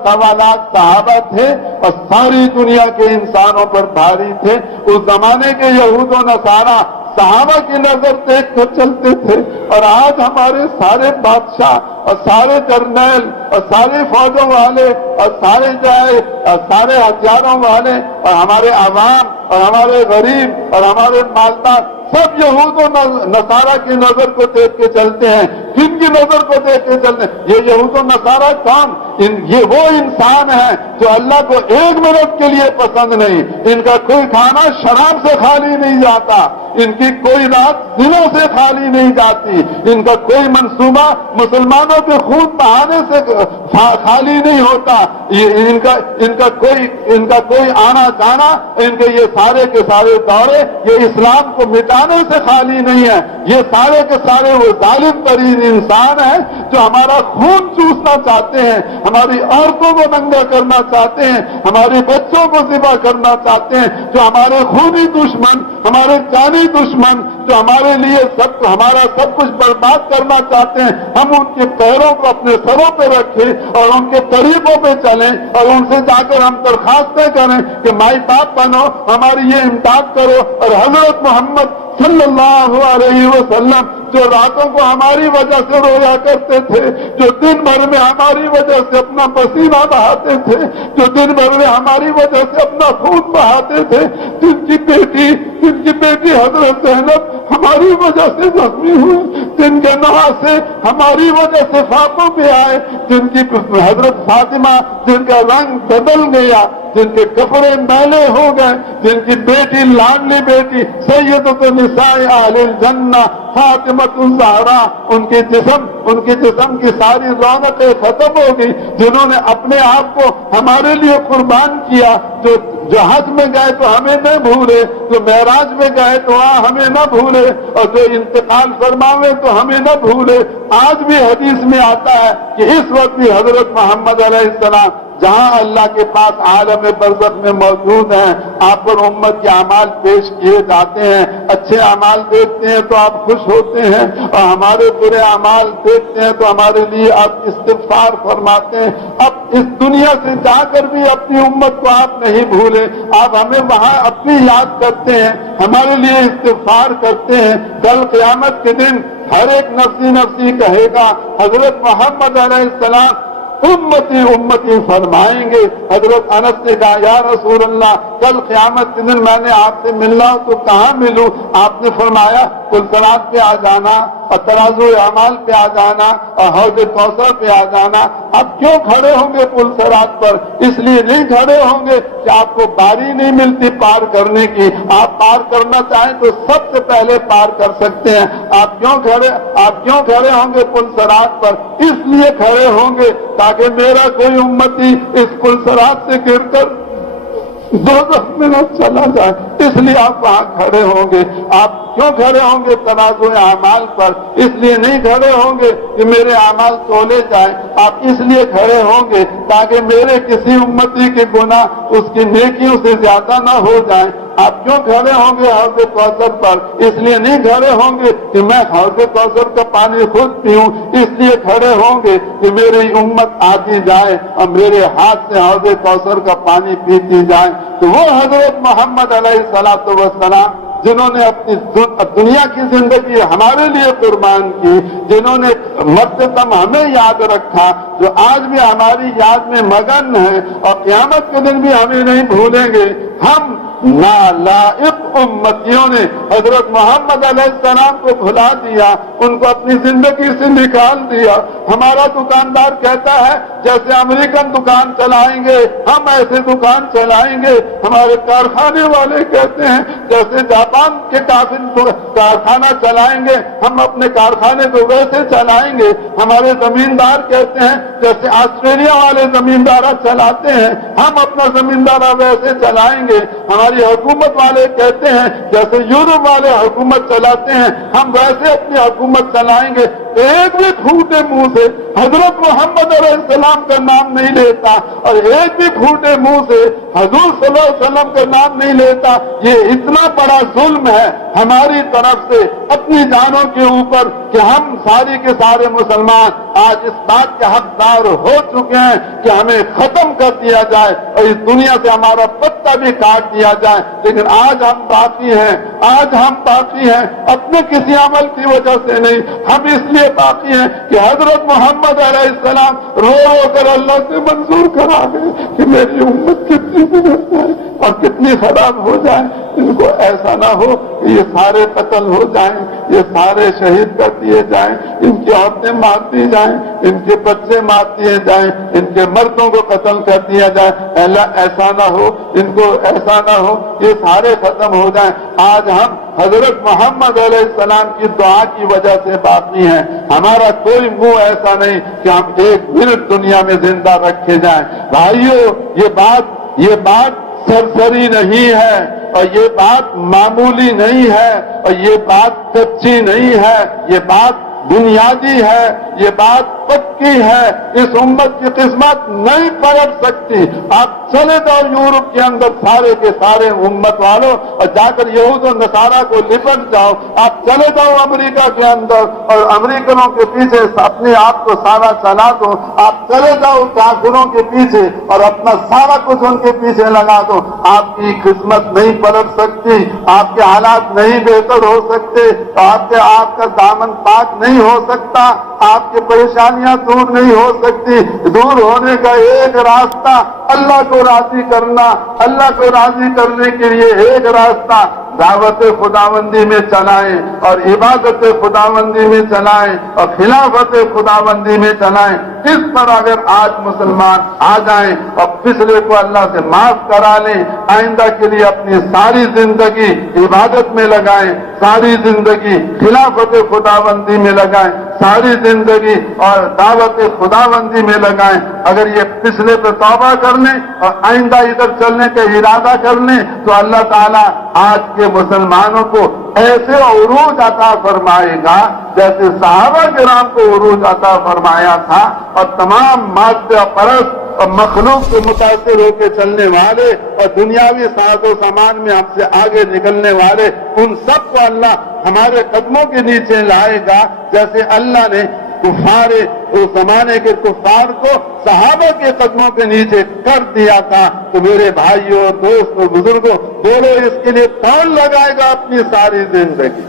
सवा लाख सहाबा थे और सारी दुनिया के इंसानों पर भारी थे। उस जमाने के यहूद व नसारा सहाबा की नजर देख कर चलते थे, और आज हमारे सारे बादशाह और सारे जर्नैल और सारे फौजों वाले और सारे हथियारों वाले और हमारे अवाम और हमारे गरीब और हमारे मालदार सब यहूद और नसारा की नजर को देख के चलते हैं। किनकी नजर को देख के चलते हैं? ये यहूद और नसारा कौन? ये वो इंसान है जो अल्लाह को एक मिनट के लिए पसंद नहीं। इनका कोई खाना शराब से खाली नहीं जाता, इनकी कोई रात दिनों से खाली नहीं जाती, इनका कोई मंसूबा मुसलमानों के खून बहाने से खाली नहीं होता। इनका कोई आना जाना, इनके ये सारे के सारे दौरे ये इस्लाम को मिटाने से खाली नहीं है। ये सारे के सारे वो जालिम तरीन इंसान है जो हमारा खून चूसना चाहते हैं, हमारी औरतों को नंगा करना चाहते हैं, हमारे बच्चों को ज़िबा करना चाहते हैं, जो हमारे खूनी दुश्मन, हमारे जानी दुश्मन, जो हमारे लिए हमारा सब कुछ बर्बाद करना चाहते हैं। हम उनके पैरों को अपने सरों पे रखें और उनके तरीकों पे चलें और उनसे जाकर हम दरखास्तें करें कि माई बाप बनो, हमारी ये इमदाद करो। और हजरत मोहम्मद सल्लल्लाहु अलैहि वसल्लम जो रातों को हमारी वजह से रोया करते थे, जो दिन भर में हमारी वजह से अपना पसीना बहाते थे, जो दिन भर में हमारी वजह से अपना खून बहाते थे, जिनकी बेटी हजरत ज़ैनब हमारी वजह से जख्मी हुई, जिनके नवासे हमारी वजह से फातों पे आए, जिनकी हजरत फातिमा जिनका रंग बदल गया, जिनके कपड़े मैले हो गए, जिनकी बेटी लाडली बेटी सैयदतुन निसाए अहलिल जन्ना फातिमतुज़ ज़हरा, उनके जिस्म की सारी रौनकें खत्म हो गई, जिन्होंने अपने आप को हमारे लिए कुर्बान किया, जो हज में गए तो हमें न भूले, जो मेराज में गए तो हमें न भूले, और जो इंतकाल फरमावे तो हमें न भूले। आज भी हदीस में आता है कि इस वक्त भी हजरत मोहम्मद अलैहिस्सलाम जहां अल्लाह के पास आलम बरज़ख में मौजूद हैं, आप पर उम्मत के अमाल पेश किए जाते हैं। अच्छे अमाल देखते हैं तो आप खुश होते हैं, और हमारे बुरे अमाल देखते हैं तो हमारे लिए आप इस्तिग़फ़ार फरमाते हैं। अब इस दुनिया से जाकर भी अपनी उम्मत को आप नहीं भूले, आप हमें वहां अपनी याद करते हैं, हमारे लिए इस्तिग़फ़ार करते हैं। कल क़यामत के दिन हर एक नफ्सी नफ्सी कहेगा, हजरत मोहम्मद अलैहिस्सलाम उम्मती उम्मती फरमाएंगे। हजरत अनस ने कहा, या रसूल अल्लाह, कल क़यामत के दिन मैंने आपसे मिलना हो तो कहाँ मिलूं? आपने फरमाया पुलसरात पे आ जाना और तराजू अमाल पे आ जाना और हौज कौसर पे आ जाना। आप क्यों खड़े होंगे पुलसरात पर? इसलिए नहीं खड़े होंगे कि आपको बारी नहीं मिलती पार करने की, आप पार करना चाहें तो सबसे पहले पार कर सकते हैं। आप क्यों खड़े होंगे पुलसरात पर? इसलिए खड़े होंगे ताकि मेरा कोई उम्मती इस पुलसरात से गिरकर दोज़ख में न चला जाए, इसलिए आप वहां खड़े होंगे। आप क्यों खड़े होंगे? तराज़ू अमाल पर। इसलिए नहीं खड़े होंगे कि मेरे अमाल तोले जाए, आप इसलिए खड़े होंगे ताकि मेरे किसी उम्मती के गुनाह उसकी नेकियों से ज्यादा न हो जाए। आप क्यों खड़े होंगे हौज़ कौसर पर? इसलिए नहीं खड़े होंगे कि मैं हौज़ कौसर का पानी खुद पीऊं, इसलिए खड़े होंगे कि मेरी उम्मत आती जाए और मेरे हाथ से हौज़ कौसर का पानी पीती जाए। तो वो हजरत मोहम्मद अलैहिस्सलातु वस्सलाम जिन्होंने अपनी दुनिया की जिंदगी हमारे लिए कुर्बान की, जिन्होंने मर्तदम हमें याद रखा, जो आज भी हमारी याद में मगन है और क़यामत के दिन भी हमें नहीं भूलेंगे। हम नालायक उम्मतियों ने हजरत मोहम्मद अलैहिस्सलाम को भुला दिया, उनको अपनी जिंदगी से निकाल दिया। हमारा दुकानदार कहता है जैसे अमेरिकन दुकान चलाएंगे हम ऐसे दुकान चलाएंगे, हमारे कारखाने वाले कहते हैं जैसे जापान के कारखाना चलाएंगे हम अपने कारखाने को वैसे चलाएंगे। हमारे जमींदार कहते हैं जैसे ऑस्ट्रेलिया वाले जमींदारा चलाते हैं हम अपना जमींदारा वैसे चलाएंगे। हमारी हुकूमत वाले कहते हैं जैसे यूरोप वाले हुकूमत चलाते हैं हम वैसे अपनी हुकूमत चलाएंगे। ایک بھی پھوٹے منہ سے حضرت محمد علیہ السلام کا نام نہیں لیتا اور ایک بھی پھوٹے منہ سے حضور صلی اللہ علیہ وسلم کا نام نہیں لیتا، یہ اتنا بڑا ظلم ہے ہماری طرف سے اپنی جانوں کے اوپر کہ ہم سارے کے سارے مسلمان آج اس بات کے حقدار ہو چکے ہیں کہ ہمیں ختم کر دیا جائے اور اس دنیا سے ہمارا پتہ بھی کاٹ دیا جائے، لیکن آج ہم باقی ہیں، آج ہم باقی ہیں اپنے کسی عمل کی وجہ سے نہیں، ہم اس لیے باقی ہیں کہ حضرت محمد علیہ السلام رو رو کر اللہ سے منظور کرا گئے کہ میری امت کتنی بگڑ جائے اور کتنی خراب ہو جائے، ان کو ایسا نہ ہو کہ یہ سارے قتل ہو جائیں، یہ سارے شہید کر دیے جائیں، ان کی عورتیں مار دی جائیں، ان کے بچے مار دیے جائیں، ان کے مردوں کو قتل کر دیا جائے، اللہ ایسا نہ ہو، ان کو ایسا نہ ہو، یہ سارے ختم ہو جائیں۔ آج ہم حضرت محمد علیہ السلام کی دعا کی وجہ سے باقی ہیں، ہمارا کوئی منہ ایسا نہیں کہ ہم ایک منٹ دنیا میں زندہ رکھے جائیں۔ بھائیو، یہ بات سرسری نہیں ہے اور یہ بات معمولی نہیں ہے اور یہ بات کچی نہیں ہے، یہ بات بنیادی ہے، یہ بات پکی ہے، اس امت کی قسمت نہیں پلٹ سکتی۔ آپ چلے جاؤ یورپ کے اندر سارے کے سارے امت والوں اور جا کر یہود و نصارہ کو لپٹ جاؤ، آپ چلے جاؤ امریکہ کے اندر اور امریکنوں کے پیچھے اپنے آپ کو سارا چلا دو، آپ چلے جاؤ کافروں کے پیچھے اور اپنا سارا کچھ ان کے پیچھے لگا دو، آپ کی قسمت نہیں پلٹ سکتی، آپ کے حالات نہیں بہتر ہو سکتے، آپ کا دامن پاک نہیں ہو سکتا، آپ کی پریشانیاں دور نہیں ہو سکتی۔ دور ہونے کا ایک راستہ اللہ کو راضی کرنا، اللہ کو راضی کرنے کے لیے ایک راستہ دعوت خداوندی میں چلائیں اور عبادت خداوندی میں چلائیں اور خلافت خداوندی میں چلائیں۔ اس پر اگر آج مسلمان آ جائیں اور پچھلے کو اللہ سے معاف کرا لیں، آئندہ کے لیے اپنی ساری زندگی عبادت میں لگائیں، ساری زندگی خلافت خداوندی میں لگائیں، ساری زندگی اور دعوت خداوندی میں لگائیں، اگر یہ پچھلے پہ توبہ کر لیں اور آئندہ ادھر چلنے کا ارادہ کر لیں تو اللہ تعالیٰ آج کے مسلمانوں کو ایسے عروج عطا فرمائے گا جیسے صحابہ کرام کو عروج عطا فرمایا تھا، اور تمام مادہ پرست اور مخلوق سے متاثر ہو کے چلنے والے اور دنیاوی ساز و سامان میں ہم سے آگے نکلنے والے، ان سب کو اللہ ہمارے قدموں کے نیچے لائے گا، جیسے اللہ نے کفار اس زمانے کے کفار کو صحابہ کے قدموں کے نیچے کر دیا تھا۔ تو میرے بھائیوں، دوستوں، بزرگوں، بولو اس کے لیے کون لگائے گا اپنی ساری زندگی؟